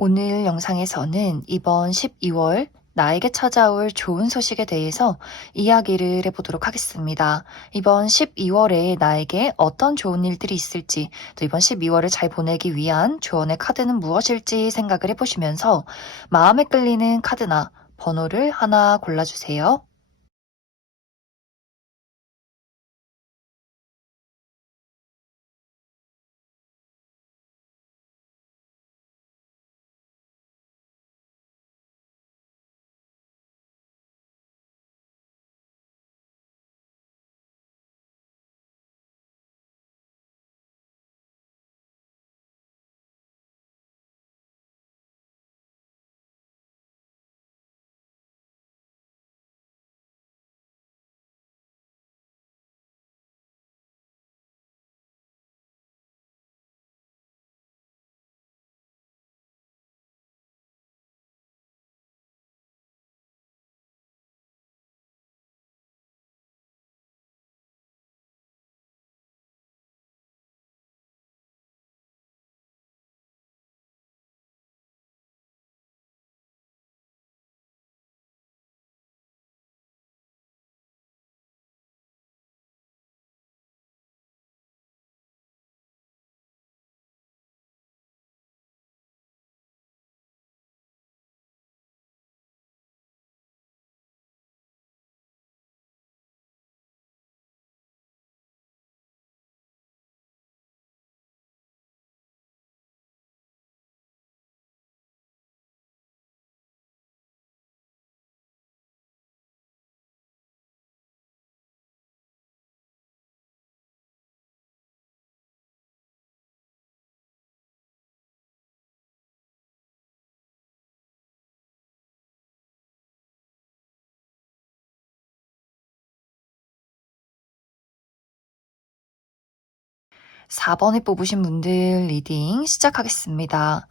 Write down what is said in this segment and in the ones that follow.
오늘 영상에서는 이번 12월 나에게 찾아올 좋은 소식에 대해서 이야기를 해보도록 하겠습니다. 이번 12월에 나에게 어떤 좋은 일들이 있을지, 또 이번 12월을 잘 보내기 위한 조언의 카드는 무엇일지 생각을 해보시면서 마음에 끌리는 카드나 번호를 하나 골라주세요. 4번을 뽑으신 분들 리딩 시작하겠습니다.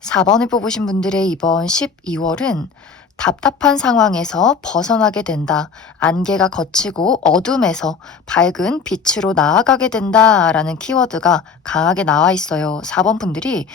4번을 뽑으신 분들의 이번 12월은 답답한 상황에서 벗어나게 된다. 안개가 걷히고 어둠에서 밝은 빛으로 나아가게 된다라는 키워드가 강하게 나와 있어요. 4번 분들이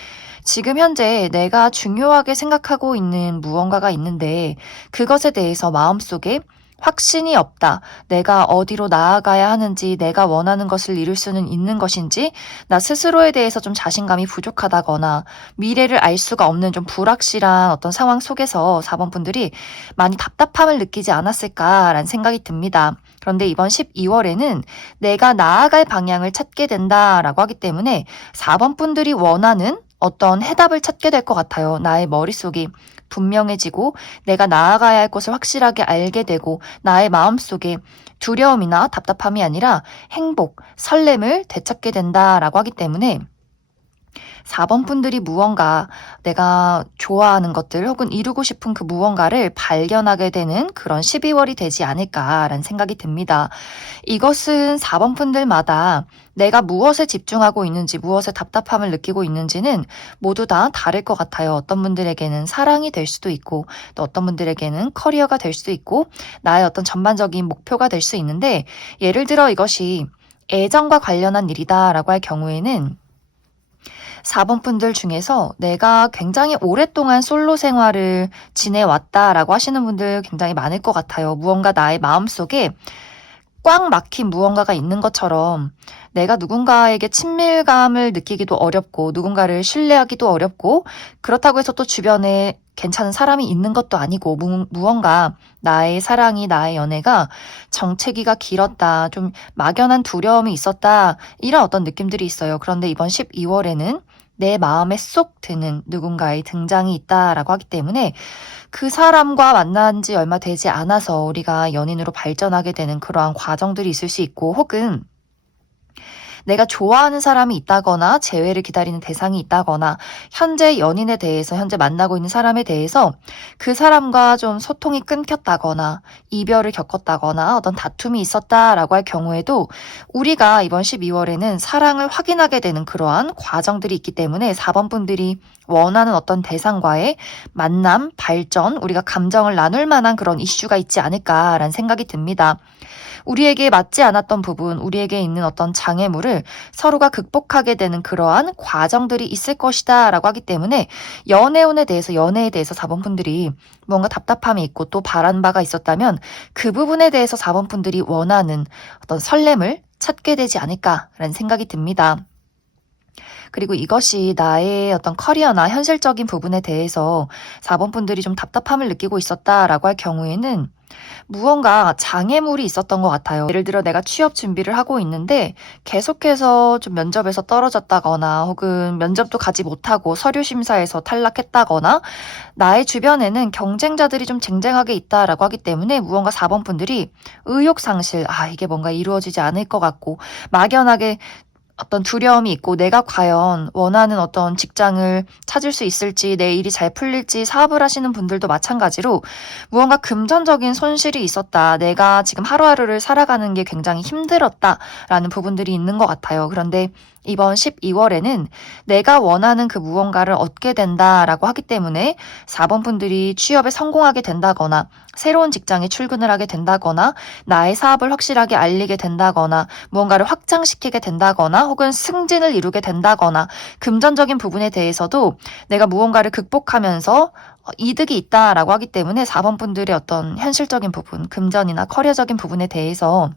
지금 현재 내가 중요하게 생각하고 있는 무언가가 있는데 그것에 대해서 마음속에 확신이 없다. 내가 어디로 나아가야 하는지, 내가 원하는 것을 이룰 수는 있는 것인지, 나 스스로에 대해서 좀 자신감이 부족하다거나, 미래를 알 수가 없는 좀 불확실한 어떤 상황 속에서 4번 분들이 많이 답답함을 느끼지 않았을까라는 생각이 듭니다. 그런데 이번 12월에는 내가 나아갈 방향을 찾게 된다라고 하기 때문에 4번 분들이 원하는 어떤 해답을 찾게 될 것 같아요. 나의 머릿속이 분명해지고 내가 나아가야 할 곳을 확실하게 알게 되고 나의 마음속에 두려움이나 답답함이 아니라 행복, 설렘을 되찾게 된다라고 하기 때문에 4번 분들이 무언가 내가 좋아하는 것들 혹은 이루고 싶은 그 무언가를 발견하게 되는 그런 12월이 되지 않을까라는 생각이 듭니다. 이것은 4번 분들마다 내가 무엇에 집중하고 있는지, 무엇에 답답함을 느끼고 있는지는 모두 다 다를 것 같아요. 어떤 분들에게는 사랑이 될 수도 있고, 또 어떤 분들에게는 커리어가 될 수도 있고, 나의 어떤 전반적인 목표가 될 수 있는데, 예를 들어 이것이 애정과 관련한 일이다라고 할 경우에는 4번 분들 중에서 내가 굉장히 오랫동안 솔로 생활을 지내왔다라고 하시는 분들 굉장히 많을 것 같아요. 무언가 나의 마음속에 꽉 막힌 무언가가 있는 것처럼 내가 누군가에게 친밀감을 느끼기도 어렵고 누군가를 신뢰하기도 어렵고 그렇다고 해서 또 주변에 괜찮은 사람이 있는 것도 아니고 무언가 나의 사랑이 나의 연애가 정체기가 길었다. 좀 막연한 두려움이 있었다. 이런 어떤 느낌들이 있어요. 그런데 이번 12월에는 내 마음에 쏙 드는 누군가의 등장이 있다라고 하기 때문에 그 사람과 만난 지 얼마 되지 않아서 우리가 연인으로 발전하게 되는 그러한 과정들이 있을 수 있고 혹은 내가 좋아하는 사람이 있다거나 재회를 기다리는 대상이 있다거나 현재 연인에 대해서 현재 만나고 있는 사람에 대해서 그 사람과 좀 소통이 끊겼다거나 이별을 겪었다거나 어떤 다툼이 있었다라고 할 경우에도 우리가 이번 12월에는 사랑을 확인하게 되는 그러한 과정들이 있기 때문에 4번 분들이 원하는 어떤 대상과의 만남, 발전, 우리가 감정을 나눌 만한 그런 이슈가 있지 않을까라는 생각이 듭니다. 우리에게 맞지 않았던 부분, 우리에게 있는 어떤 장애물을 서로가 극복하게 되는 그러한 과정들이 있을 것이다 라고 하기 때문에 연애에 대해서 4번 분들이 뭔가 답답함이 있고 또 바란 바가 있었다면 그 부분에 대해서 4번 분들이 원하는 어떤 설렘을 찾게 되지 않을까라는 생각이 듭니다. 그리고 이것이 나의 어떤 커리어나 현실적인 부분에 대해서 4번 분들이 좀 답답함을 느끼고 있었다라고 할 경우에는 무언가 장애물이 있었던 것 같아요. 예를 들어 내가 취업 준비를 하고 있는데 계속해서 좀 면접에서 떨어졌다거나 혹은 면접도 가지 못하고 서류 심사에서 탈락했다거나 나의 주변에는 경쟁자들이 좀 쟁쟁하게 있다라고 하기 때문에 무언가 4번 분들이 의욕상실, 이게 뭔가 이루어지지 않을 것 같고 막연하게 어떤 두려움이 있고 내가 과연 원하는 어떤 직장을 찾을 수 있을지 내 일이 잘 풀릴지 사업을 하시는 분들도 마찬가지로 무언가 금전적인 손실이 있었다. 내가 지금 하루하루를 살아가는 게 굉장히 힘들었다라는 부분들이 있는 것 같아요. 그런데 이번 12월에는 내가 원하는 그 무언가를 얻게 된다라고 하기 때문에 4번 분들이 취업에 성공하게 된다거나 새로운 직장에 출근을 하게 된다거나 나의 사업을 확실하게 알리게 된다거나 무언가를 확장시키게 된다거나 혹은 승진을 이루게 된다거나 금전적인 부분에 대해서도 내가 무언가를 극복하면서 이득이 있다라고 하기 때문에 4번 분들의 어떤 현실적인 부분, 금전이나 커리어적인 부분에 대해서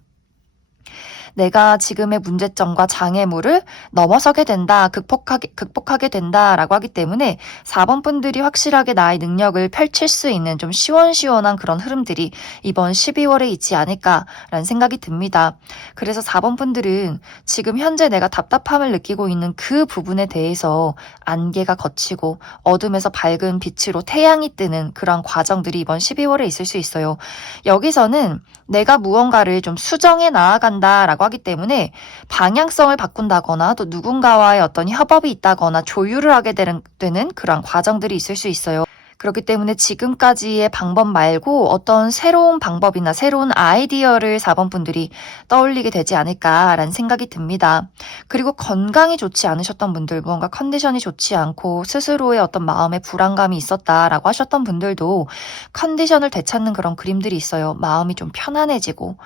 내가 지금의 문제점과 장애물을 넘어서게 된다, 극복하게 된다라고 하기 때문에 4번 분들이 확실하게 나의 능력을 펼칠 수 있는 좀 시원시원한 그런 흐름들이 이번 12월에 있지 않을까라는 생각이 듭니다. 그래서 4번 분들은 지금 현재 내가 답답함을 느끼고 있는 그 부분에 대해서 안개가 걷히고 어둠에서 밝은 빛으로 태양이 뜨는 그런 과정들이 이번 12월에 있을 수 있어요. 여기서는 내가 무언가를 좀 수정해 나아간다라고 하기 때문에 방향성을 바꾼다거나 또 누군가와의 어떤 협업이 있다거나 조율을 하게 되는 그런 과정들이 있을 수 있어요. 그렇기 때문에 지금까지의 방법 말고 어떤 새로운 방법이나 새로운 아이디어를 4번 분들이 떠올리게 되지 않을까라는 생각이 듭니다. 그리고 건강이 좋지 않으셨던 분들, 무언가 컨디션이 좋지 않고 스스로의 어떤 마음의 불안감이 있었다라고 하셨던 분들도 컨디션을 되찾는 그런 그림들이 있어요. 마음이 좀 편안해지고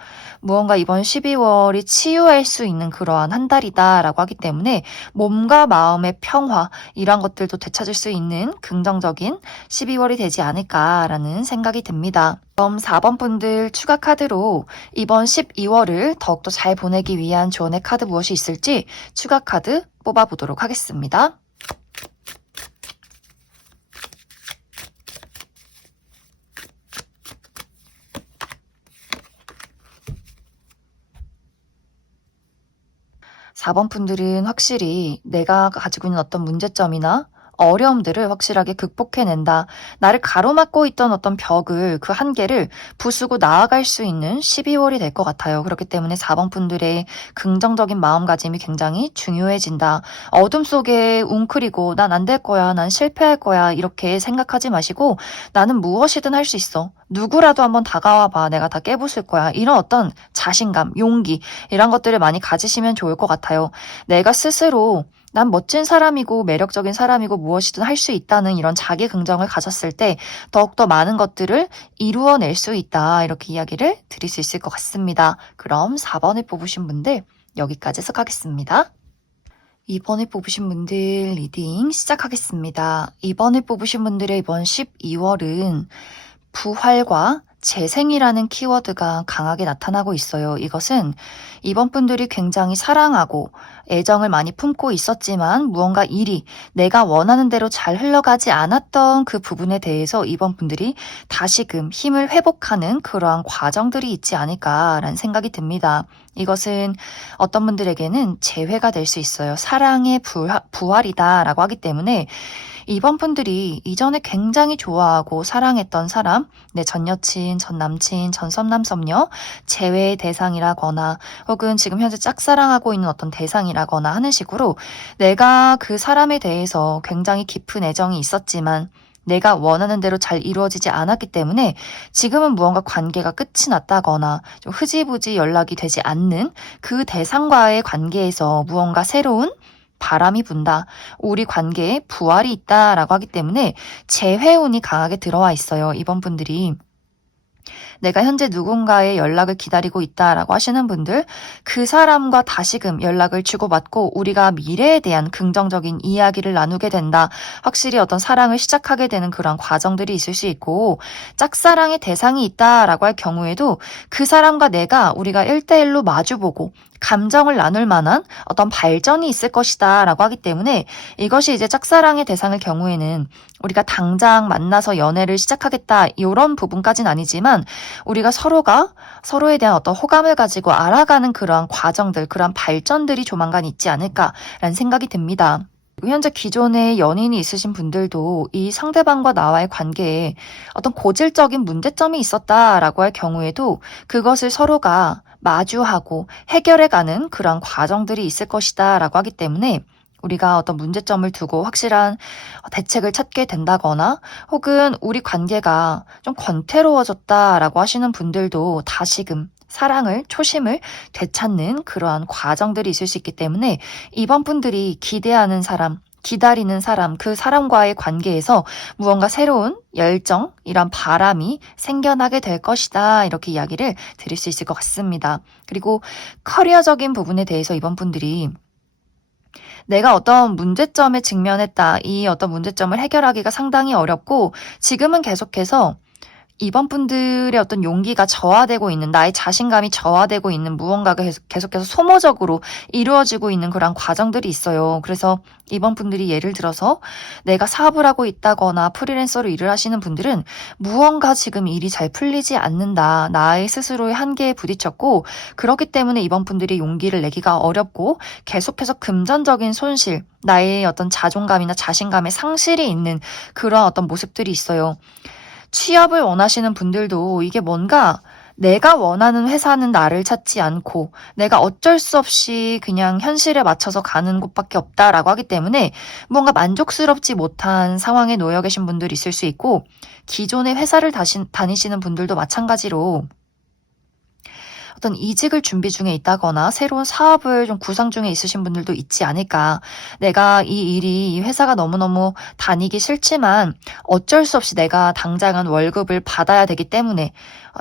무언가 이번 12월이 치유할 수 있는 그러한 한 달이다라고 하기 때문에 몸과 마음의 평화 이런 것들도 되찾을 수 있는 긍정적인 12월이 되지 않을까라는 생각이 듭니다. 그럼 4번 분들 추가 카드로 이번 12월을 더욱더 잘 보내기 위한 조언의 카드 무엇이 있을지 추가 카드 뽑아보도록 하겠습니다. 4번 분들은 확실히 내가 가지고 있는 어떤 문제점이나 어려움들을 확실하게 극복해낸다. 나를 가로막고 있던 어떤 벽을 그 한계를 부수고 나아갈 수 있는 12월이 될 것 같아요. 그렇기 때문에 4번 분들의 긍정적인 마음가짐이 굉장히 중요해진다. 어둠 속에 웅크리고 난 안 될 거야, 난 실패할 거야 이렇게 생각하지 마시고 나는 무엇이든 할 수 있어. 누구라도 한번 다가와 봐. 내가 다 깨부술 거야. 이런 어떤 자신감, 용기 이런 것들을 많이 가지시면 좋을 것 같아요. 내가 스스로 난 멋진 사람이고 매력적인 사람이고 무엇이든 할 수 있다는 이런 자기 긍정을 가졌을 때 더욱더 많은 것들을 이루어낼 수 있다. 이렇게 이야기를 드릴 수 있을 것 같습니다. 그럼 4번을 뽑으신 분들 여기까지 해석하겠습니다. 2번을 뽑으신 분들 리딩 시작하겠습니다. 2번을 뽑으신 분들의 이번 12월은 부활과 재생이라는 키워드가 강하게 나타나고 있어요. 이것은 이번 분들이 굉장히 사랑하고 애정을 많이 품고 있었지만 무언가 일이 내가 원하는 대로 잘 흘러가지 않았던 그 부분에 대해서 이번 분들이 다시금 힘을 회복하는 그러한 과정들이 있지 않을까라는 생각이 듭니다. 이것은 어떤 분들에게는 재회가 될 수 있어요. 사랑의 부활이다라고 하기 때문에 이번 분들이 이전에 굉장히 좋아하고 사랑했던 사람, 내 전 여친, 전 남친, 전 썸남 썸녀, 재회의 대상이라거나 혹은 지금 현재 짝사랑하고 있는 어떤 대상이라거나 하는 식으로 내가 그 사람에 대해서 굉장히 깊은 애정이 있었지만 내가 원하는 대로 잘 이루어지지 않았기 때문에 지금은 무언가 관계가 끝이 났다거나 좀 흐지부지 연락이 되지 않는 그 대상과의 관계에서 무언가 새로운 바람이 분다. 우리 관계에 부활이 있다라고 하기 때문에 재회운이 강하게 들어와 있어요. 이번 분들이. 내가 현재 누군가의 연락을 기다리고 있다라고 하시는 분들, 그 사람과 다시금 연락을 주고받고 우리가 미래에 대한 긍정적인 이야기를 나누게 된다. 확실히 어떤 사랑을 시작하게 되는 그런 과정들이 있을 수 있고, 짝사랑의 대상이 있다라고 할 경우에도 그 사람과 우리가 1대1로 마주보고 감정을 나눌 만한 어떤 발전이 있을 것이다 라고 하기 때문에 이것이 이제 짝사랑의 대상일 경우에는 우리가 당장 만나서 연애를 시작하겠다 이런 부분까지는 아니지만 우리가 서로가 서로에 대한 어떤 호감을 가지고 알아가는 그러한 과정들, 그러한 발전들이 조만간 있지 않을까라는 생각이 듭니다. 그리고 현재 기존에 연인이 있으신 분들도 이 상대방과 나와의 관계에 어떤 고질적인 문제점이 있었다라고 할 경우에도 그것을 서로가 마주하고 해결해가는 그런 과정들이 있을 것이다 라고 하기 때문에 우리가 어떤 문제점을 두고 확실한 대책을 찾게 된다거나 혹은 우리 관계가 좀 권태로워졌다라고 하시는 분들도 다시금 사랑을, 초심을 되찾는 그러한 과정들이 있을 수 있기 때문에 이번 분들이 기대하는 사람, 기다리는 사람, 그 사람과의 관계에서 무언가 새로운 열정, 이런 바람이 생겨나게 될 것이다. 이렇게 이야기를 드릴 수 있을 것 같습니다. 그리고 커리어적인 부분에 대해서 이번 분들이 내가 어떤 문제점에 직면했다. 이 어떤 문제점을 해결하기가 상당히 어렵고 지금은 계속해서 이번 분들의 어떤 용기가 저하되고 있는, 나의 자신감이 저하되고 있는 무언가가 계속해서 소모적으로 이루어지고 있는 그런 과정들이 있어요. 그래서 이번 분들이 예를 들어서 내가 사업을 하고 있다거나 프리랜서로 일을 하시는 분들은 무언가 지금 일이 잘 풀리지 않는다. 나의 스스로의 한계에 부딪혔고 그렇기 때문에 이번 분들이 용기를 내기가 어렵고 계속해서 금전적인 손실, 나의 어떤 자존감이나 자신감의 상실이 있는 그런 어떤 모습들이 있어요. 취업을 원하시는 분들도 이게 뭔가 내가 원하는 회사는 나를 찾지 않고 내가 어쩔 수 없이 그냥 현실에 맞춰서 가는 곳밖에 없다라고 하기 때문에 뭔가 만족스럽지 못한 상황에 놓여 계신 분들이 있을 수 있고 기존의 회사를 다니시는 분들도 마찬가지로 어떤 이직을 준비 중에 있다거나 새로운 사업을 좀 구상 중에 있으신 분들도 있지 않을까. 내가 이 회사가 너무너무 다니기 싫지만 어쩔 수 없이 내가 당장은 월급을 받아야 되기 때문에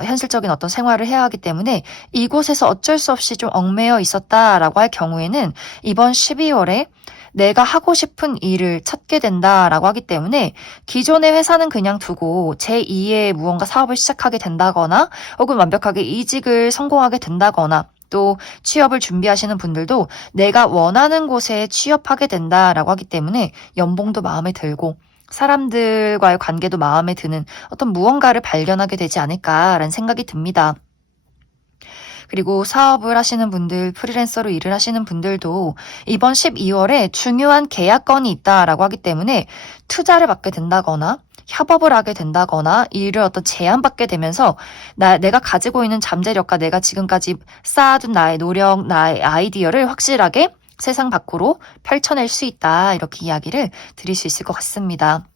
현실적인 어떤 생활을 해야 하기 때문에 이곳에서 어쩔 수 없이 좀 얽매여 있었다라고 할 경우에는 이번 12월에 내가 하고 싶은 일을 찾게 된다라고 하기 때문에 기존의 회사는 그냥 두고 제2의 무언가 사업을 시작하게 된다거나 혹은 완벽하게 이직을 성공하게 된다거나 또 취업을 준비하시는 분들도 내가 원하는 곳에 취업하게 된다라고 하기 때문에 연봉도 마음에 들고 사람들과의 관계도 마음에 드는 어떤 무언가를 발견하게 되지 않을까라는 생각이 듭니다. 그리고 사업을 하시는 분들, 프리랜서로 일을 하시는 분들도 이번 12월에 중요한 계약건이 있다라고 하기 때문에 투자를 받게 된다거나 협업을 하게 된다거나 일을 어떤 제안받게 되면서 내가 가지고 있는 잠재력과 내가 지금까지 쌓아둔 나의 노력, 나의 아이디어를 확실하게 세상 밖으로 펼쳐낼 수 있다. 이렇게 이야기를 드릴 수 있을 것 같습니다.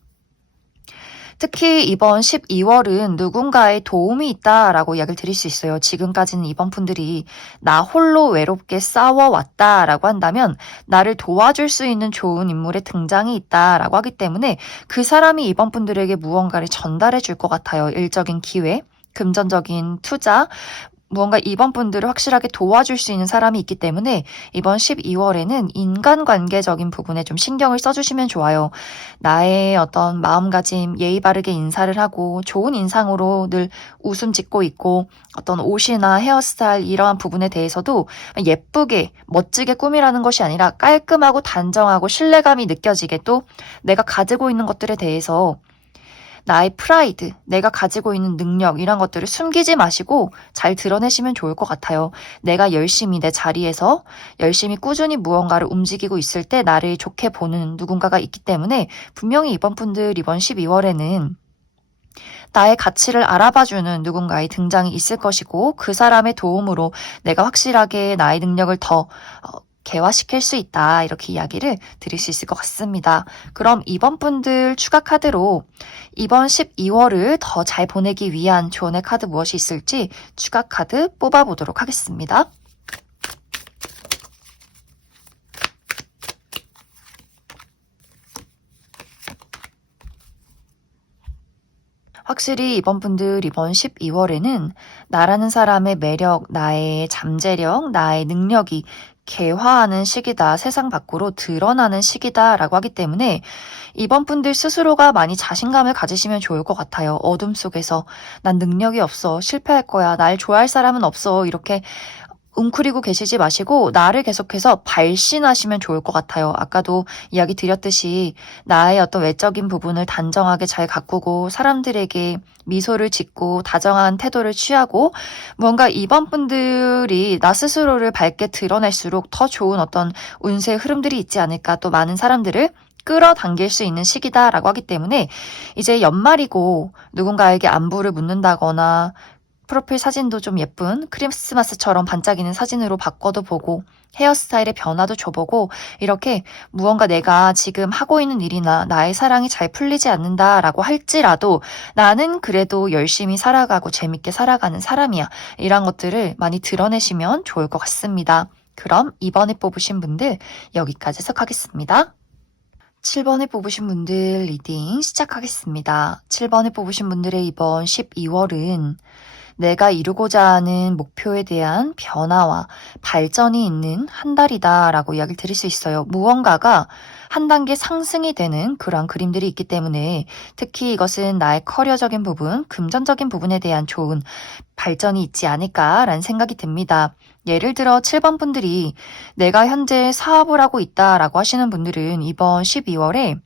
특히 이번 12월은 누군가의 도움이 있다라고 이야기를 드릴 수 있어요. 지금까지는 이번 분들이 나 홀로 외롭게 싸워왔다라고 한다면 나를 도와줄 수 있는 좋은 인물의 등장이 있다라고 하기 때문에 그 사람이 이번 분들에게 무언가를 전달해 줄 것 같아요. 일적인 기회, 금전적인 투자, 무언가 이번 분들을 확실하게 도와줄 수 있는 사람이 있기 때문에 이번 12월에는 인간관계적인 부분에 좀 신경을 써주시면 좋아요. 나의 어떤 마음가짐, 예의 바르게 인사를 하고 좋은 인상으로 늘 웃음 짓고 있고 어떤 옷이나 헤어스타일 이러한 부분에 대해서도 예쁘게 멋지게 꾸미라는 것이 아니라 깔끔하고 단정하고 신뢰감이 느껴지게 또 내가 가지고 있는 것들에 대해서 나의 프라이드, 내가 가지고 있는 능력 이런 것들을 숨기지 마시고 잘 드러내시면 좋을 것 같아요. 내가 열심히 내 자리에서 열심히 꾸준히 무언가를 움직이고 있을 때 나를 좋게 보는 누군가가 있기 때문에 분명히 이번 12월에는 나의 가치를 알아봐주는 누군가의 등장이 있을 것이고 그 사람의 도움으로 내가 확실하게 나의 능력을 더 개화시킬 수 있다. 이렇게 이야기를 드릴 수 있을 것 같습니다. 그럼 이번 분들 추가 카드로 이번 12월을 더 잘 보내기 위한 조언의 카드 무엇이 있을지 추가 카드 뽑아보도록 하겠습니다. 확실히 이번 분들 이번 12월에는 나라는 사람의 매력, 나의 잠재력, 나의 능력이 개화하는 시기다, 세상 밖으로 드러나는 시기다라고 하기 때문에 이번 분들 스스로가 많이 자신감을 가지시면 좋을 것 같아요. 어둠 속에서 난 능력이 없어, 실패할 거야, 날 좋아할 사람은 없어 이렇게 웅크리고 계시지 마시고 나를 계속해서 발신하시면 좋을 것 같아요. 아까도 이야기 드렸듯이 나의 어떤 외적인 부분을 단정하게 잘 가꾸고 사람들에게 미소를 짓고 다정한 태도를 취하고 뭔가 이번 분들이 나 스스로를 밝게 드러낼수록 더 좋은 어떤 운세의 흐름들이 있지 않을까, 또 많은 사람들을 끌어당길 수 있는 시기다라고 하기 때문에 이제 연말이고 누군가에게 안부를 묻는다거나 프로필 사진도 좀 예쁜 크리스마스처럼 반짝이는 사진으로 바꿔도 보고 헤어스타일의 변화도 줘보고 이렇게 무언가 내가 지금 하고 있는 일이나 나의 사랑이 잘 풀리지 않는다라고 할지라도 나는 그래도 열심히 살아가고 재밌게 살아가는 사람이야. 이런 것들을 많이 드러내시면 좋을 것 같습니다. 그럼 이번에 뽑으신 분들 여기까지 해석하겠습니다. 7번에 뽑으신 분들 리딩 시작하겠습니다. 7번에 뽑으신 분들의 이번 12월은 내가 이루고자 하는 목표에 대한 변화와 발전이 있는 한 달이다 라고 이야기를 드릴 수 있어요. 무언가가 한 단계 상승이 되는 그런 그림들이 있기 때문에 특히 이것은 나의 커리어적인 부분, 금전적인 부분에 대한 좋은 발전이 있지 않을까라는 생각이 듭니다. 예를 들어 7번 분들이 내가 현재 사업을 하고 있다라고 하시는 분들은 이번 12월에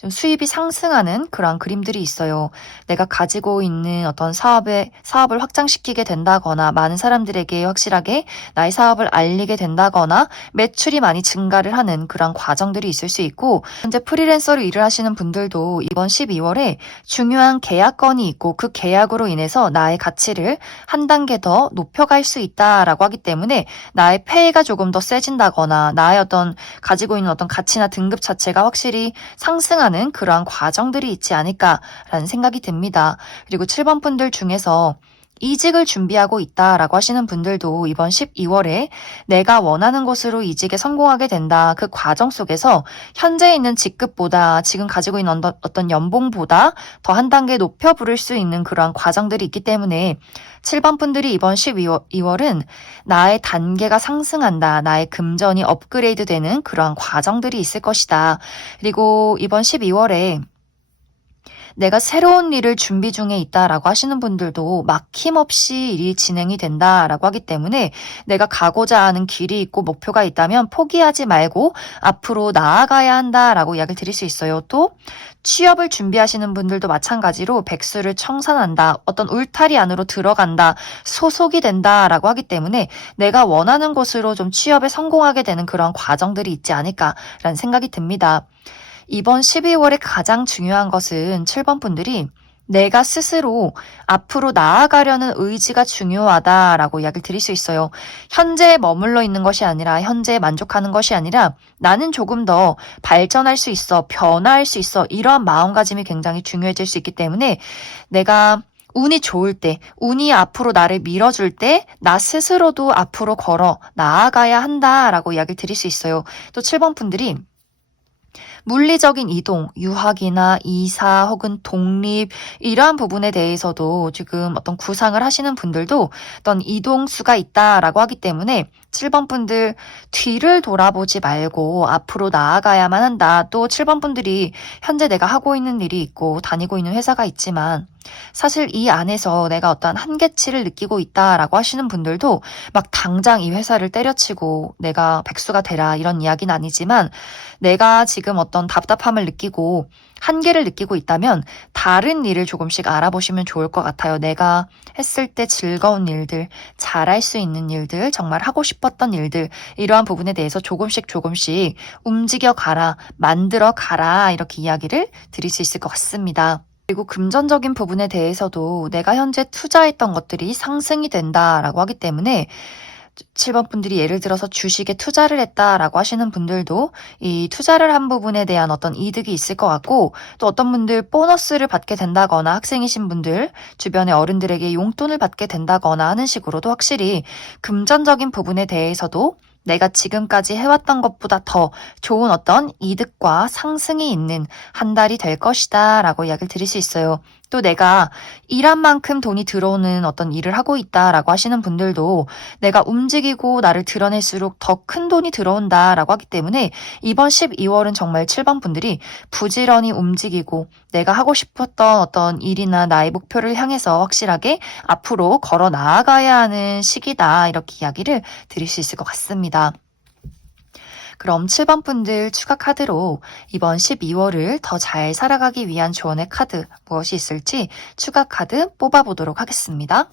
좀 수입이 상승하는 그런 그림들이 있어요. 내가 가지고 있는 어떤 사업을 확장시키게 된다거나 많은 사람들에게 확실하게 나의 사업을 알리게 된다거나 매출이 많이 증가를 하는 그런 과정들이 있을 수 있고, 현재 프리랜서로 일을 하시는 분들도 이번 12월에 중요한 계약건이 있고 그 계약으로 인해서 나의 가치를 한 단계 더 높여갈 수 있다라고 하기 때문에 나의 페이가 조금 더 세진다거나 나의 어떤 가지고 있는 어떤 가치나 등급 자체가 확실히 상승하는 그러한 과정들이 있지 않을까라는 생각이 듭니다. 그리고 7번 분들 중에서 이직을 준비하고 있다라고 하시는 분들도 이번 12월에 내가 원하는 곳으로 이직에 성공하게 된다. 그 과정 속에서 현재 있는 직급보다 지금 가지고 있는 어떤 연봉보다 더 한 단계 높여 부를 수 있는 그러한 과정들이 있기 때문에 7번 분들이 이번 12월은 나의 단계가 상승한다. 나의 금전이 업그레이드 되는 그러한 과정들이 있을 것이다. 그리고 이번 12월에 내가 새로운 일을 준비 중에 있다라고 하시는 분들도 막힘없이 일이 진행이 된다라고 하기 때문에 내가 가고자 하는 길이 있고 목표가 있다면 포기하지 말고 앞으로 나아가야 한다라고 이야기를 드릴 수 있어요. 또 취업을 준비하시는 분들도 마찬가지로 백수를 청산한다, 어떤 울타리 안으로 들어간다, 소속이 된다라고 하기 때문에 내가 원하는 곳으로 좀 취업에 성공하게 되는 그런 과정들이 있지 않을까라는 생각이 듭니다. 이번 12월에 가장 중요한 것은 7번 분들이 내가 스스로 앞으로 나아가려는 의지가 중요하다라고 이야기를 드릴 수 있어요. 현재에 머물러 있는 것이 아니라 현재에 만족하는 것이 아니라 나는 조금 더 발전할 수 있어, 변화할 수 있어, 이러한 마음가짐이 굉장히 중요해질 수 있기 때문에 내가 운이 좋을 때, 운이 앞으로 나를 밀어줄 때 나 스스로도 앞으로 걸어 나아가야 한다라고 이야기를 드릴 수 있어요. 또 7번 분들이 물리적인 이동, 유학이나 이사 혹은 독립 이러한 부분에 대해서도 지금 어떤 구상을 하시는 분들도 어떤 이동수가 있다라고 하기 때문에 7번 분들 뒤를 돌아보지 말고 앞으로 나아가야만 한다. 또 7번 분들이 현재 내가 하고 있는 일이 있고 다니고 있는 회사가 있지만 사실 이 안에서 내가 어떤 한계치를 느끼고 있다라고 하시는 분들도 막 당장 이 회사를 때려치고 내가 백수가 되라 이런 이야기는 아니지만 내가 지금 어떤 답답함을 느끼고 한계를 느끼고 있다면 다른 일을 조금씩 알아보시면 좋을 것 같아요. 내가 했을 때 즐거운 일들, 잘할 수 있는 일들, 정말 하고 싶었던 일들, 이러한 부분에 대해서 조금씩 움직여 가라, 만들어 가라 이렇게 이야기를 드릴 수 있을 것 같습니다. 그리고 금전적인 부분에 대해서도 내가 현재 투자했던 것들이 상승이 된다라고 하기 때문에 7번 분들이 예를 들어서 주식에 투자를 했다라고 하시는 분들도 이 투자를 한 부분에 대한 어떤 이득이 있을 것 같고, 또 어떤 분들 보너스를 받게 된다거나 학생이신 분들 주변의 어른들에게 용돈을 받게 된다거나 하는 식으로도 확실히 금전적인 부분에 대해서도 내가 지금까지 해왔던 것보다 더 좋은 어떤 이득과 상승이 있는 한 달이 될 것이다 라고 이야기를 드릴 수 있어요. 또 내가 일한 만큼 돈이 들어오는 어떤 일을 하고 있다라고 하시는 분들도 내가 움직이고 나를 드러낼수록 더 큰 돈이 들어온다라고 하기 때문에 이번 12월은 정말 7번 분들이 부지런히 움직이고 내가 하고 싶었던 어떤 일이나 나의 목표를 향해서 확실하게 앞으로 걸어 나아가야 하는 시기다 이렇게 이야기를 드릴 수 있을 것 같습니다. 그럼 7번 분들 추가 카드로 이번 12월을 더 잘 살아가기 위한 조언의 카드 무엇이 있을지 추가 카드 뽑아보도록 하겠습니다.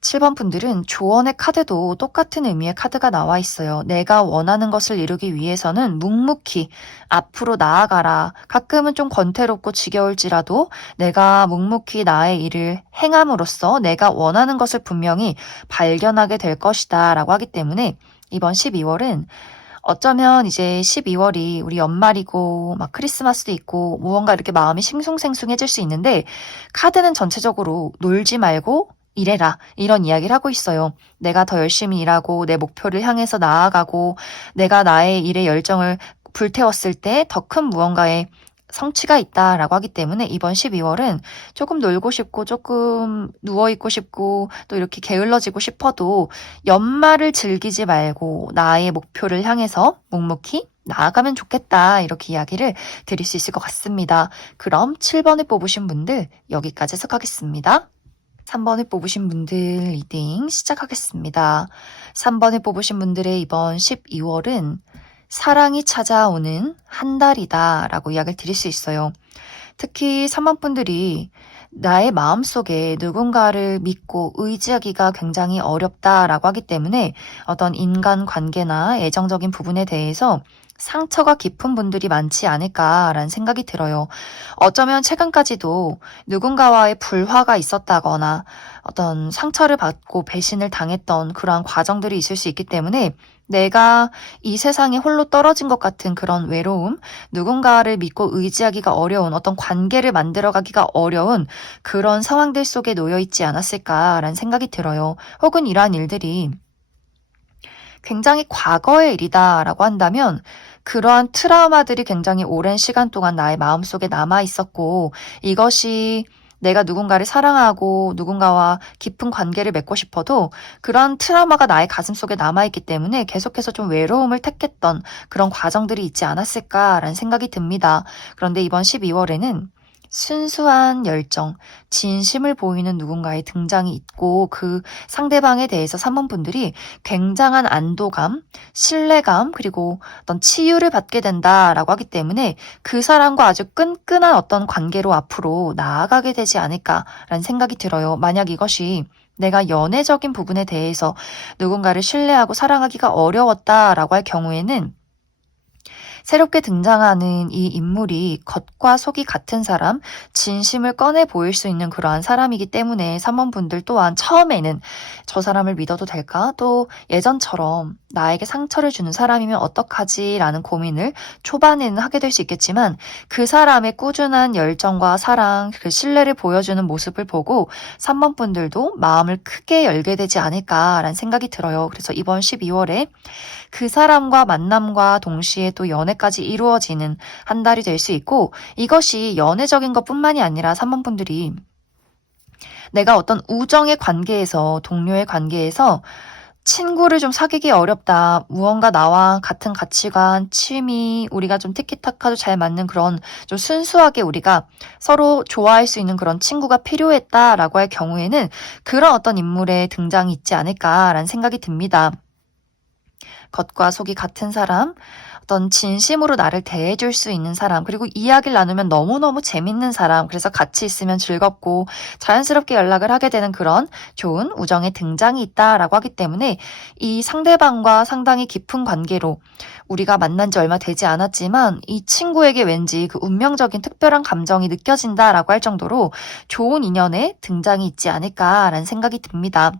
7번 분들은 조언의 카드도 똑같은 의미의 카드가 나와 있어요. 내가 원하는 것을 이루기 위해서는 묵묵히 앞으로 나아가라. 가끔은 좀 권태롭고 지겨울지라도 내가 묵묵히 나의 일을 행함으로써 내가 원하는 것을 분명히 발견하게 될 것이다 라고 하기 때문에 이번 12월은 어쩌면 이제 12월이 우리 연말이고 막 크리스마스도 있고 무언가 이렇게 마음이 싱숭생숭해질 수 있는데 카드는 전체적으로 놀지 말고 일해라 이런 이야기를 하고 있어요. 내가 더 열심히 일하고 내 목표를 향해서 나아가고 내가 나의 일에 열정을 불태웠을 때 더 큰 무언가의 성취가 있다라고 하기 때문에 이번 12월은 조금 놀고 싶고 조금 누워있고 싶고 또 이렇게 게을러지고 싶어도 연말을 즐기지 말고 나의 목표를 향해서 묵묵히 나아가면 좋겠다 이렇게 이야기를 드릴 수 있을 것 같습니다. 그럼 7번을 뽑으신 분들 여기까지 해석하겠습니다. 3번을 뽑으신 분들 리딩 시작하겠습니다. 3번을 뽑으신 분들의 이번 12월은 사랑이 찾아오는 한 달이다 라고 이야기를 드릴 수 있어요. 특히 3번 분들이 나의 마음속에 누군가를 믿고 의지하기가 굉장히 어렵다라고 하기 때문에 어떤 인간관계나 애정적인 부분에 대해서 상처가 깊은 분들이 많지 않을까라는 생각이 들어요. 어쩌면 최근까지도 누군가와의 불화가 있었다거나 어떤 상처를 받고 배신을 당했던 그러한 과정들이 있을 수 있기 때문에 내가 이 세상에 홀로 떨어진 것 같은 그런 외로움, 누군가를 믿고 의지하기가 어려운 어떤 관계를 만들어가기가 어려운 그런 상황들 속에 놓여 있지 않았을까라는 생각이 들어요. 혹은 이러한 일들이 굉장히 과거의 일이다라고 한다면 그러한 트라우마들이 굉장히 오랜 시간 동안 나의 마음속에 남아 있었고 이것이 내가 누군가를 사랑하고 누군가와 깊은 관계를 맺고 싶어도 그런 트라우마가 나의 가슴속에 남아있기 때문에 계속해서 좀 외로움을 택했던 그런 과정들이 있지 않았을까라는 생각이 듭니다. 그런데 이번 12월에는 순수한 열정, 진심을 보이는 누군가의 등장이 있고 그 상대방에 대해서 3번 분들이 굉장한 안도감, 신뢰감, 그리고 어떤 치유를 받게 된다라고 하기 때문에 그 사람과 아주 끈끈한 어떤 관계로 앞으로 나아가게 되지 않을까라는 생각이 들어요. 만약 이것이 내가 연애적인 부분에 대해서 누군가를 신뢰하고 사랑하기가 어려웠다라고 할 경우에는 새롭게 등장하는 이 인물이 겉과 속이 같은 사람, 진심을 꺼내 보일 수 있는 그러한 사람이기 때문에 3번 분들 또한 처음에는 저 사람을 믿어도 될까? 또 예전처럼 나에게 상처를 주는 사람이면 어떡하지? 라는 고민을 초반에는 하게 될 수 있겠지만 그 사람의 꾸준한 열정과 사랑, 그 신뢰를 보여주는 모습을 보고 3번 분들도 마음을 크게 열게 되지 않을까라는 생각이 들어요. 그래서 이번 12월에 그 사람과 만남과 동시에 또 연애까지 이루어지는 한 달이 될 수 있고 이것이 연애적인 것뿐만이 아니라 3번 분들이 내가 어떤 우정의 관계에서 동료의 관계에서 친구를 좀 사귀기 어렵다. 무언가 나와 같은 가치관, 취미, 우리가 좀 티키타카도 잘 맞는 그런 좀 순수하게 우리가 서로 좋아할 수 있는 그런 친구가 필요했다라고 할 경우에는 그런 어떤 인물의 등장이 있지 않을까라는 생각이 듭니다. 겉과 속이 같은 사람, 어떤 진심으로 나를 대해줄 수 있는 사람, 그리고 이야기를 나누면 너무너무 재밌는 사람, 그래서 같이 있으면 즐겁고 자연스럽게 연락을 하게 되는 그런 좋은 우정의 등장이 있다라고 하기 때문에 이 상대방과 상당히 깊은 관계로 우리가 만난 지 얼마 되지 않았지만 이 친구에게 왠지 그 운명적인 특별한 감정이 느껴진다라고 할 정도로 좋은 인연의 등장이 있지 않을까라는 생각이 듭니다.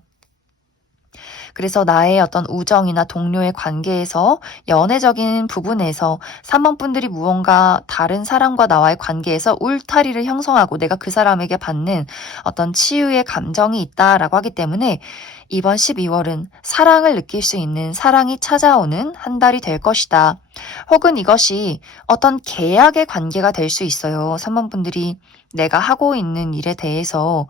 그래서 나의 어떤 우정이나 동료의 관계에서 연애적인 부분에서 3번 분들이 무언가 다른 사람과 나와의 관계에서 울타리를 형성하고 내가 그 사람에게 받는 어떤 치유의 감정이 있다라고 하기 때문에 이번 12월은 사랑을 느낄 수 있는 사랑이 찾아오는 한 달이 될 것이다. 혹은 이것이 어떤 계약의 관계가 될 수 있어요. 3번 분들이 내가 하고 있는 일에 대해서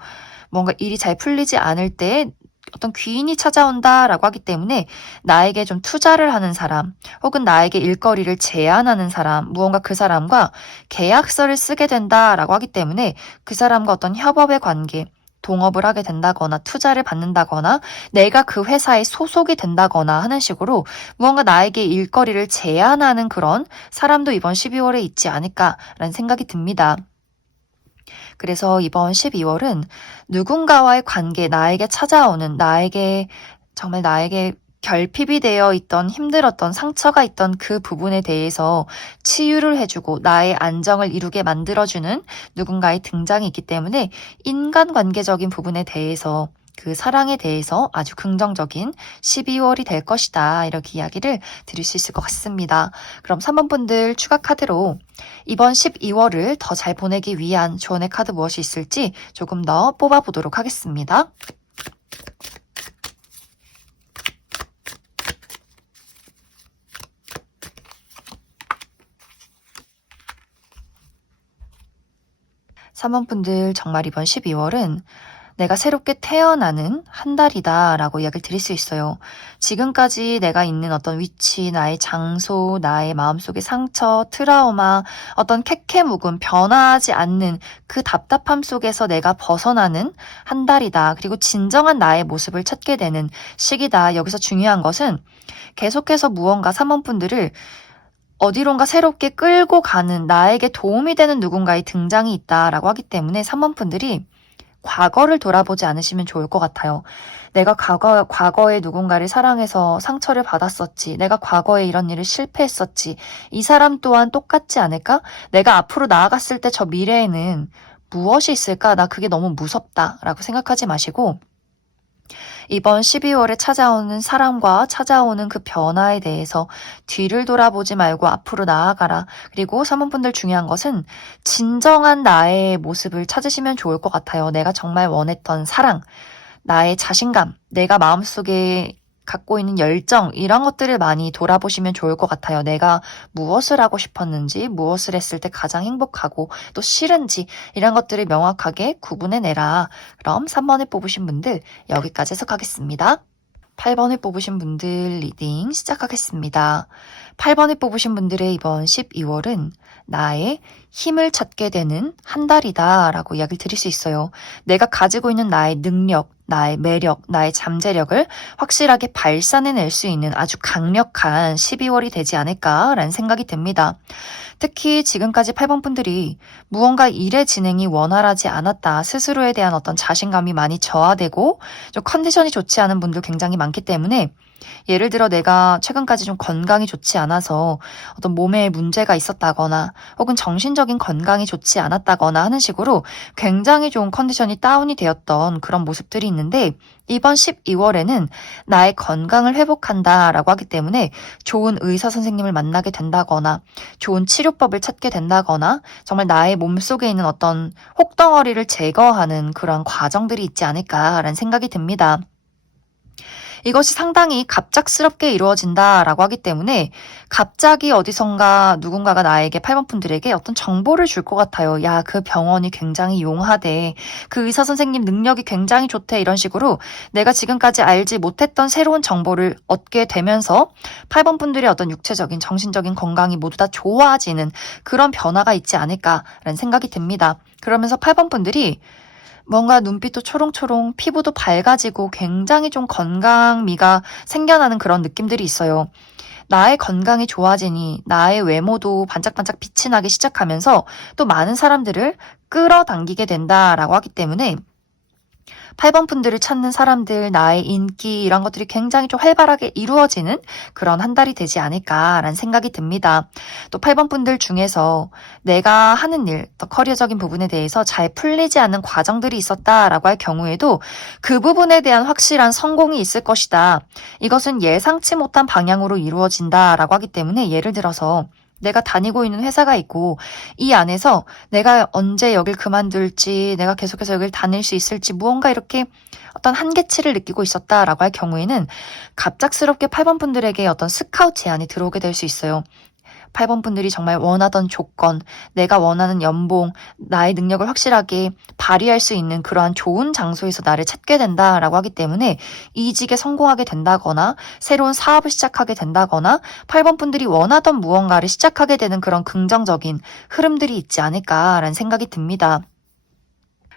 뭔가 일이 잘 풀리지 않을 때 어떤 귀인이 찾아온다라고 하기 때문에 나에게 좀 투자를 하는 사람 혹은 나에게 일거리를 제안하는 사람 무언가 그 사람과 계약서를 쓰게 된다라고 하기 때문에 그 사람과 어떤 협업의 관계 동업을 하게 된다거나 투자를 받는다거나 내가 그 회사에 소속이 된다거나 하는 식으로 무언가 나에게 일거리를 제안하는 그런 사람도 이번 12월에 있지 않을까라는 생각이 듭니다. 그래서 이번 12월은 누군가와의 관계, 나에게 찾아오는, 정말 나에게 결핍이 되어 있던 힘들었던 상처가 있던 그 부분에 대해서 치유를 해주고 나의 안정을 이루게 만들어주는 누군가의 등장이 있기 때문에 인간관계적인 부분에 대해서 그 사랑에 대해서 아주 긍정적인 12월이 될 것이다. 이렇게 이야기를 드릴 수 있을 것 같습니다. 그럼 3번 분들 추가 카드로 이번 12월을 더 잘 보내기 위한 조언의 카드 무엇이 있을지 조금 더 뽑아보도록 하겠습니다. (3번) 분들 정말 이번 12월은 내가 새롭게 태어나는 한 달이다 라고 이야기를 드릴 수 있어요. 지금까지 내가 있는 어떤 위치, 나의 장소, 나의 마음속의 상처, 트라우마, 어떤 캐캐묵음, 변화하지 않는 그 답답함 속에서 내가 벗어나는 한 달이다. 그리고 진정한 나의 모습을 찾게 되는 시기다. 여기서 중요한 것은 계속해서 무언가 3번 분들을 어디론가 새롭게 끌고 가는 나에게 도움이 되는 누군가의 등장이 있다라고 하기 때문에 3번 분들이 과거를 돌아보지 않으시면 좋을 것 같아요. 내가 과거에 누군가를 사랑해서 상처를 받았었지. 내가 과거에 이런 일을 실패했었지. 이 사람 또한 똑같지 않을까? 내가 앞으로 나아갔을 때 저 미래에는 무엇이 있을까? 나 그게 너무 무섭다. 라고 생각하지 마시고 이번 12월에 찾아오는 사람과 찾아오는 그 변화에 대해서 뒤를 돌아보지 말고 앞으로 나아가라. 그리고 사모분들 중요한 것은 진정한 나의 모습을 찾으시면 좋을 것 같아요. 내가 정말 원했던 사랑, 나의 자신감, 내가 마음속에 갖고 있는 열정 이런 것들을 많이 돌아보시면 좋을 것 같아요. 내가 무엇을 하고 싶었는지 무엇을 했을 때 가장 행복하고 또 싫은지 이런 것들을 명확하게 구분해내라. 그럼 3번을 뽑으신 분들 여기까지 해석하겠습니다. 8번을 뽑으신 분들 리딩 시작하겠습니다. 8번을 뽑으신 분들의 이번 12월은 나의 힘을 찾게 되는 한 달이다 라고 이야기를 드릴 수 있어요. 내가 가지고 있는 나의 능력, 나의 매력, 나의 잠재력을 확실하게 발산해낼 수 있는 아주 강력한 12월이 되지 않을까라는 생각이 듭니다. 특히 지금까지 8번 분들이 무언가 일의 진행이 원활하지 않았다. 스스로에 대한 어떤 자신감이 많이 저하되고 좀 컨디션이 좋지 않은 분들 굉장히 많기 때문에 예를 들어 내가 최근까지 좀 건강이 좋지 않아서 어떤 몸에 문제가 있었다거나 혹은 정신적인 건강이 좋지 않았다거나 하는 식으로 굉장히 좀 컨디션이 다운이 되었던 그런 모습들이 있는데 이번 12월에는 나의 건강을 회복한다라고 하기 때문에 좋은 의사 선생님을 만나게 된다거나 좋은 치료법을 찾게 된다거나 정말 나의 몸속에 있는 어떤 혹덩어리를 제거하는 그런 과정들이 있지 않을까라는 생각이 듭니다. 이것이 상당히 갑작스럽게 이루어진다라고 하기 때문에 갑자기 어디선가 누군가가 나에게 8번 분들에게 어떤 정보를 줄 것 같아요. 야, 그 병원이 굉장히 용하대. 그 의사 선생님 능력이 굉장히 좋대. 이런 식으로 내가 지금까지 알지 못했던 새로운 정보를 얻게 되면서 8번 분들의 어떤 육체적인 정신적인 건강이 모두 다 좋아지는 그런 변화가 있지 않을까라는 생각이 듭니다. 그러면서 8번 분들이 뭔가 눈빛도 초롱초롱, 피부도 밝아지고 굉장히 좀 건강미가 생겨나는 그런 느낌들이 있어요. 나의 건강이 좋아지니 나의 외모도 반짝반짝 빛이 나기 시작하면서 또 많은 사람들을 끌어당기게 된다라고 하기 때문에 8번 분들을 찾는 사람들, 나의 인기 이런 것들이 굉장히 좀 활발하게 이루어지는 그런 한 달이 되지 않을까라는 생각이 듭니다. 또 8번 분들 중에서 내가 하는 일, 또 커리어적인 부분에 대해서 잘 풀리지 않는 과정들이 있었다라고 할 경우에도 그 부분에 대한 확실한 성공이 있을 것이다. 이것은 예상치 못한 방향으로 이루어진다라고 하기 때문에 예를 들어서 내가 다니고 있는 회사가 있고 이 안에서 내가 언제 여길 그만둘지 내가 계속해서 여길 다닐 수 있을지 무언가 이렇게 어떤 한계치를 느끼고 있었다라고 할 경우에는 갑작스럽게 8번 분들에게 어떤 스카우트 제안이 들어오게 될 수 있어요. 8번 분들이 정말 원하던 조건, 내가 원하는 연봉, 나의 능력을 확실하게 발휘할 수 있는 그러한 좋은 장소에서 나를 찾게 된다라고 하기 때문에 이직에 성공하게 된다거나 새로운 사업을 시작하게 된다거나 8번 분들이 원하던 무언가를 시작하게 되는 그런 긍정적인 흐름들이 있지 않을까라는 생각이 듭니다.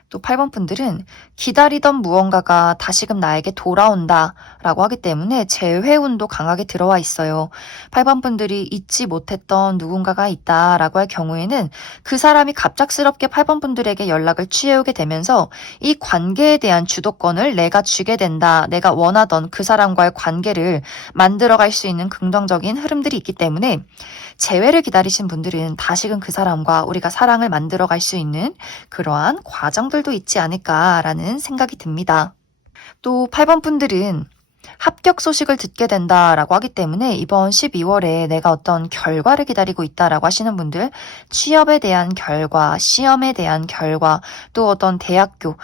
또 8번 분들은 기다리던 무언가가 다시금 나에게 돌아온다 라고 하기 때문에 재회운도 강하게 들어와 있어요. 8번 분들이 잊지 못했던 누군가가 있다 라고 할 경우에는 그 사람이 갑작스럽게 8번 분들에게 연락을 취해오게 되면서 이 관계에 대한 주도권을 내가 쥐게 된다. 내가 원하던 그 사람과의 관계를 만들어갈 수 있는 긍정적인 흐름들이 있기 때문에 재회를 기다리신 분들은 다시금 그 사람과 우리가 사랑을 만들어갈 수 있는 그러한 과정들도 있지 않을까라는 생각이 듭니다. 또 8번 분들은 합격 소식을 듣게 된다라고 하기 때문에 이번 12월에 내가 어떤 결과를 기다리고 있다라고 하시는 분들, 취업에 대한 결과, 시험에 대한 결과, 또 어떤 대학교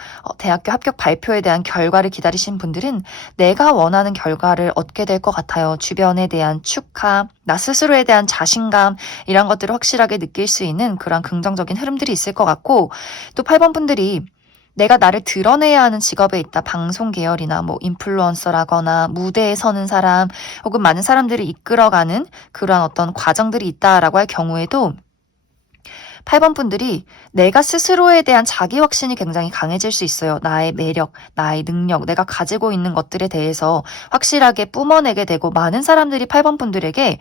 합격 발표에 대한 결과를 기다리신 분들은 내가 원하는 결과를 얻게 될 것 같아요. 주변에 대한 축하, 나 스스로에 대한 자신감 이런 것들을 확실하게 느낄 수 있는 그런 긍정적인 흐름들이 있을 것 같고 또 8번 분들이 내가 나를 드러내야 하는 직업에 있다. 방송 계열이나 뭐 인플루언서라거나 무대에 서는 사람 혹은 많은 사람들을 이끌어가는 그러한 어떤 과정들이 있다라고 할 경우에도 8번 분들이 내가 스스로에 대한 자기 확신이 굉장히 강해질 수 있어요. 나의 매력, 나의 능력, 내가 가지고 있는 것들에 대해서 확실하게 뿜어내게 되고 많은 사람들이 8번 분들에게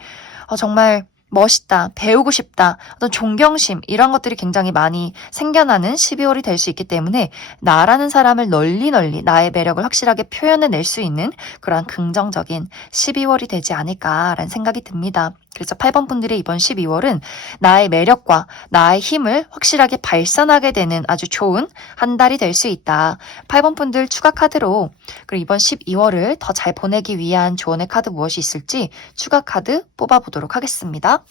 정말 멋있다, 배우고 싶다, 어떤 존경심 이런 것들이 굉장히 많이 생겨나는 12월이 될 수 있기 때문에 나라는 사람을 널리 나의 매력을 확실하게 표현해낼 수 있는 그런 긍정적인 12월이 되지 않을까라는 생각이 듭니다. 그래서 8번 분들의 이번 12월은 나의 매력과 나의 힘을 확실하게 발산하게 되는 아주 좋은 한 달이 될 수 있다. 8번 분들 추가 카드로 그리고 이번 12월을 더 잘 보내기 위한 조언의 카드 무엇이 있을지 추가 카드 뽑아보도록 하겠습니다.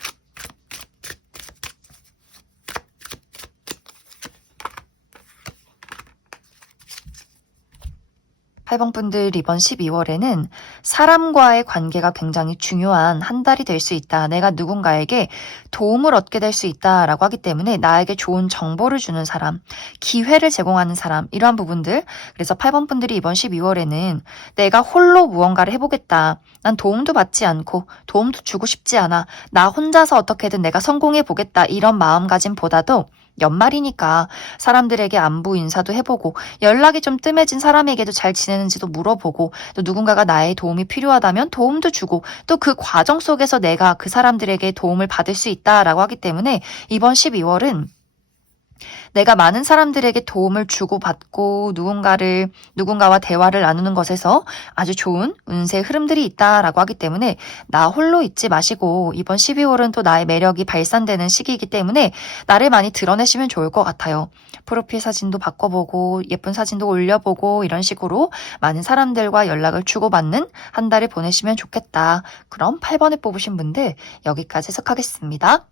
8번 분들 이번 12월에는 사람과의 관계가 굉장히 중요한 한 달이 될 수 있다. 내가 누군가에게 도움을 얻게 될 수 있다라고 하기 때문에 나에게 좋은 정보를 주는 사람, 기회를 제공하는 사람 이러한 부분들. 그래서 8번 분들이 이번 12월에는 내가 홀로 무언가를 해보겠다. 난 도움도 받지 않고 도움도 주고 싶지 않아. 나 혼자서 어떻게든 내가 성공해 보겠다. 이런 마음가짐보다도 연말이니까 사람들에게 안부 인사도 해보고 연락이 좀 뜸해진 사람에게도 잘 지내는지도 물어보고 또 누군가가 나의 도움이 필요하다면 도움도 주고 또 그 과정 속에서 내가 그 사람들에게 도움을 받을 수 있다라고 하기 때문에 이번 12월은 내가 많은 사람들에게 도움을 주고받고 누군가와 대화를 나누는 것에서 아주 좋은 운세 흐름들이 있다라고 하기 때문에 나 홀로 있지 마시고 이번 12월은 또 나의 매력이 발산되는 시기이기 때문에 나를 많이 드러내시면 좋을 것 같아요. 프로필 사진도 바꿔보고 예쁜 사진도 올려보고 이런 식으로 많은 사람들과 연락을 주고받는 한 달을 보내시면 좋겠다. 그럼 8번을 뽑으신 분들 여기까지 해석하겠습니다.